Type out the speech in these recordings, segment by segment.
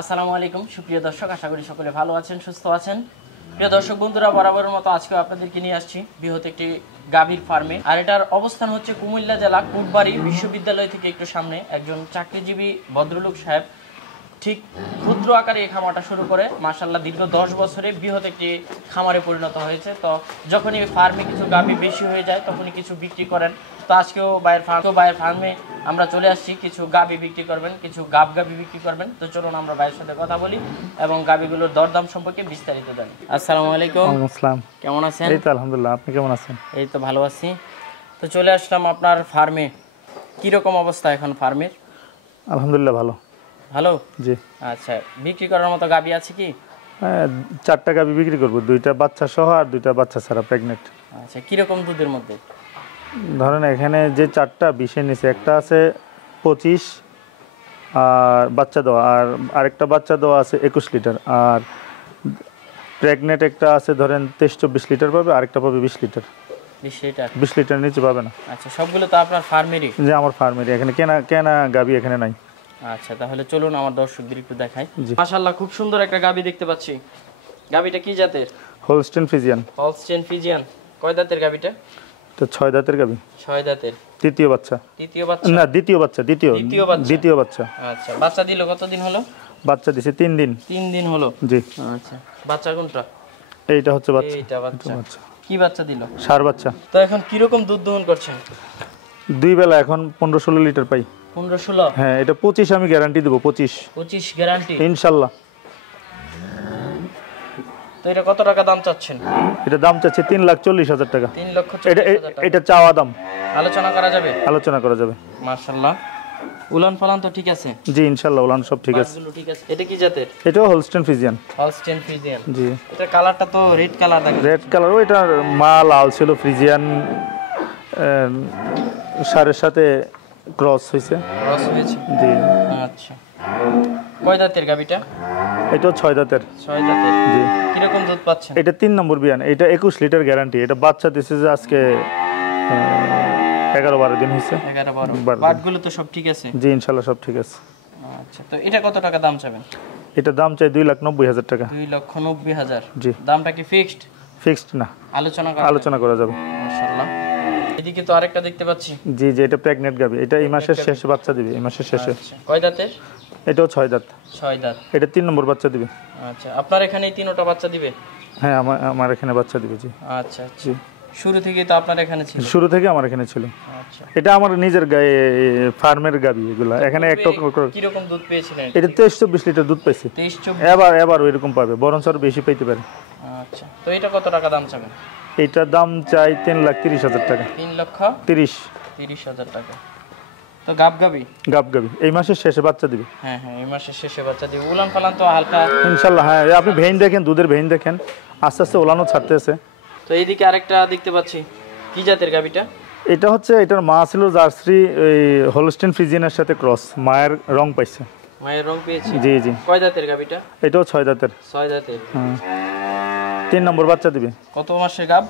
আসসালামু আলাইকুম সুপ্রিয় দর্শক, আশা করি সকলে ভালো আছেন, সুস্থ আছেন। প্রিয় দর্শক বন্ধুরা, বরাবরের মতো আজকে আপনাদেরকে নিয়ে আসছি বৃহৎ একটি গাভীর ফার্মে। আর এটার অবস্থান হচ্ছে কুমিল্লা জেলা কোটবাড়ি বিশ্ববিদ্যালয় থেকে একটু সামনে। একজন চাকরিজীবী ভদ্রলোক সাহেব ঠিক ক্ষুদ্র আকারে এই খামারটা শুরু করে মাশাআল্লাহ দীর্ঘ 10 বছরে বৃহৎ একটি খামারে পরিণত হয়েছে। তো যখনই ফার্মে কিছু গাভী বেশি হয়ে যায় তখনই কিছু বিক্রি করেন। তো আজকেও বাইরের ফার্মে আমরা চলে আসছি, কিছু গাভী বিক্রি করবেন, কিছু গাভী বিক্রি করবেন। তো চলুন আমরা ভাইয়ের সাথে কথা বলি এবং গাভীগুলোর দরদাম সম্পর্কে বিস্তারিত জানি। আসসালামু আলাইকুম। আসসালাম। কেমন আছেন? এই তো আলহামদুলিল্লাহ, আপনি কেমন আছেন? এই তো ভালো আছি। তো চলে আসলাম আপনার ফার্মে। কিরকম অবস্থা এখন ফার্মের? আলহামদুলিল্লাহ ভালো। ভালো? জি। আচ্ছা, বিক্রি করার মতো গাভী আছে কি? 4টা গাভী বিক্রি করব, 2টা বাচ্চা সহ আর 2টা বাচ্চা ছাড়া প্রেগনেন্ট। আচ্ছা, কিরকম দুধের মধ্যে? ধরেন এখানে যে 4টা 20-এর নিচে, একটা আছে 25 আর বাচ্চা দেওয়া, আর আরেকটা বাচ্চা দেওয়া আছে 21 লিটার, আর প্রেগনেন্ট একটা আছে ধরেন 23-24 লিটার পাবে, আরেকটা পাবে 20 লিটার। 20 লিটার? 20 লিটার নিচে পাবে না। আচ্ছা, সবগুলো তো আপনার ফার্মেরই? যে আমার ফার্মেরই, এখানে কেনা গাভী এখানে নাই। আচ্ছা, তাহলে চলুন আমার দর্শকদের একটু দেখাই। মাশাআল্লাহ, খুব সুন্দর একটা গাভী দেখতে পাচ্ছি। গাভীটা কি জাতের? হোলস্টেইন ফ্রিজিয়ান। হোলস্টেইন ফ্রিজিয়ান। কয় দাঁতের গাভীটা? তো 6 দাঁতের গাভী। 6 দাঁতের। তৃতীয় বাচ্চা। তৃতীয় বাচ্চা? না, দ্বিতীয় বাচ্চা। দ্বিতীয় বাচ্চা। আচ্ছা, বাচ্চা দিল কতদিন হলো? বাচ্চা দিছে 3 দিন। 3 দিন হলো? জি। আচ্ছা, বাচ্চা কোনটা? এইটা হচ্ছে বাচ্চা। এইটা বাচ্চা। কি বাচ্চা দিল? ষাঁড় বাচ্চা। তো এখন কি রকম দুধ দহন করছেন? 2 বেলা এখন 15-16 লিটার পাই। 15-16? হ্যাঁ, এটা 25 আমি গ্যারান্টি দেব। 25 গ্যারান্টি ইনশাআল্লাহ। তো এটা কত টাকা দাম চাচ্ছেন? এটা দাম চাচ্ছে 3,40,000 টাকা। 3,40,000 টাকা। এটা চাওয়া দাম। আলোচনা করা যাবে? আলোচনা করা যাবে। মাশাআল্লাহ। উলান পালান তো ঠিক আছে? জি ইনশাআল্লাহ, উলান সব ঠিক আছে। ঠিক আছে। এটা কি জাতের? এটাও হোলস্টেইন ফ্রিজিয়ান। হোলস্টেইন ফ্রিজিয়ান। জি। এটা কালারটা তো রেড কালার থাকে। রেড কালার, ওইটা মা লাল ছিল। ফ্রিজিয়ান ষাঁড়ের সাথে ক্রস হয়েছে। জি। আচ্ছা, কয় দাঁতের গাভীটা? এটাও 6 দাঁতের। 6 দাঁতের। জি। কি রকম দুধ পাচ্ছেন? এটা 3 নম্বর বিয়ান। এটা 21 লিটার গ্যারান্টি। এটা বাচ্চা দিছে যে আজকে 11-12 দিন হয়েছে। 11-12। বাটগুলো তো সব ঠিক আছে? জি ইনশাআল্লাহ সব ঠিক আছে। আচ্ছা, তো এটা কত টাকা দাম চাবেন? এটা দাম চাই 2,90,000 টাকা। 2,90,000? জি। দামটা কি ফিক্সড? ফিক্সড না, আলোচনা করা যাবে। মাশাআল্লাহ। এদিকে তো আরেকটা দেখতে পাচ্ছি। জি জি, এটা প্রেগন্যান্ট গাভী। এটা এই মাসের শেষে বাচ্চা দিবে, এই মাসের শেষে। আচ্ছা, কয় দাঁতের? এটাও 6 দাঁত। 6 দাঁত। এটা 3 নম্বর বাচ্চা দিবে। আচ্ছা, আপনার এখানে তিনটা বাচ্চা দিবে? হ্যাঁ, আমার এখানে বাচ্চা দিবে। জি। আচ্ছা আচ্ছা, শুরু থেকেই তো আপনার এখানে ছিল? শুরু থেকে আমার এখানে ছিল। আচ্ছা, এটা আমার নিজের ফার্মের গাভী এগুলা। এখানে একটা কি রকম দুধ পেয়েছিলেন? এটা 23-24 লিটার দুধ পাইছে। 23-24? এবার এরকম পাবে, বরঞ্চ আরো বেশি পাইতে পারে। আচ্ছা, তো এটা কত টাকা দাম চাবেন? এটার দাম চাই 3,30,000 টাকা। 3,30,000 টাকা। তো গাভী এই মাসের শেষে বাচ্চা দিবে। হ্যাঁ হ্যাঁ, এই মাসের শেষে বাচ্চা দিবে। উলান পালান তো হালকা ইনশাআল্লাহ। হ্যাঁ, আপনি ভেইন দেখেন, দুধের ভেইন দেখেন, আস্তে আস্তে উলানও ছাড়তেছে। তো এইদিকে আরেকটা দেখতে পাচ্ছি। কি জাতের গাভীটা? এটা হচ্ছে, এটার মা ছিল জার্সি হোলস্টেইন ফ্রিজিয়ানের সাথে ক্রস। মায়ের রং পাইছে। মায়ের রং পেয়েছে? জি জি। কয় দাঁতের গাভীটা? এটাও 6 দাঁতের। 6 দাঁতের। 3 নম্বর বাচ্চা দিবে। কত মাসের গাভ?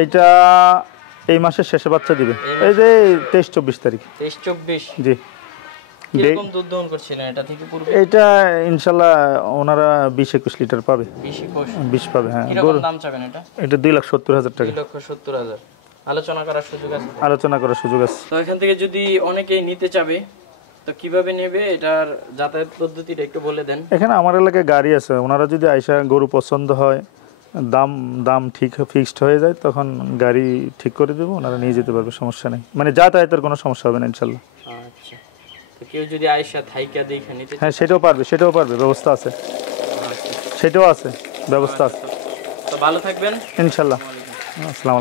এইটা এই মাসের শেষে বাচ্চা দিবে। এই যে 23-24 তারিখ। 23-24? জি। কিরকম দুধ দহন করছিলেন এটা থেকে পূর্বে? এটা ইনশাআল্লাহ ওনারা 20-21 লিটার পাবে। 20 পাবে। হ্যাঁ। কিরকম দাম চাবেন এটা? এটা 2,70,000 টাকা। 2,70,000। আলোচনা করার সুযোগ আছে? আলোচনা করার সুযোগ আছে। তো এখান থেকে যদি অনেকেই নিতে চাবে তো কিভাবে নেবে, এটার যাতায়াত পদ্ধতিটা একটু বলে দেন। এখানে আমার এলাকায় গাড়ি আছে, ওনারা যদি আইসা গরু পছন্দ হয়, দাম ঠিক ফিক্সড হয়ে যায়, তখন গাড়ি ঠিক করে দেবো, ওনারা নিয়ে যেতে পারবে, সমস্যা নেই। মানে যাতায়াতের কোনো সমস্যা হবে না ইনশাআল্লাহ। আচ্ছা, তো কেউ যদি আইসা থাইকা দেখে নিতে? হ্যাঁ, সেটাও পারবে, ব্যবস্থা আছে। সেটাও আছে, ব্যবস্থা আছে। তো ভালো থাকবেন ইনশাআল্লাহ। আসসালামু আলাইকুম।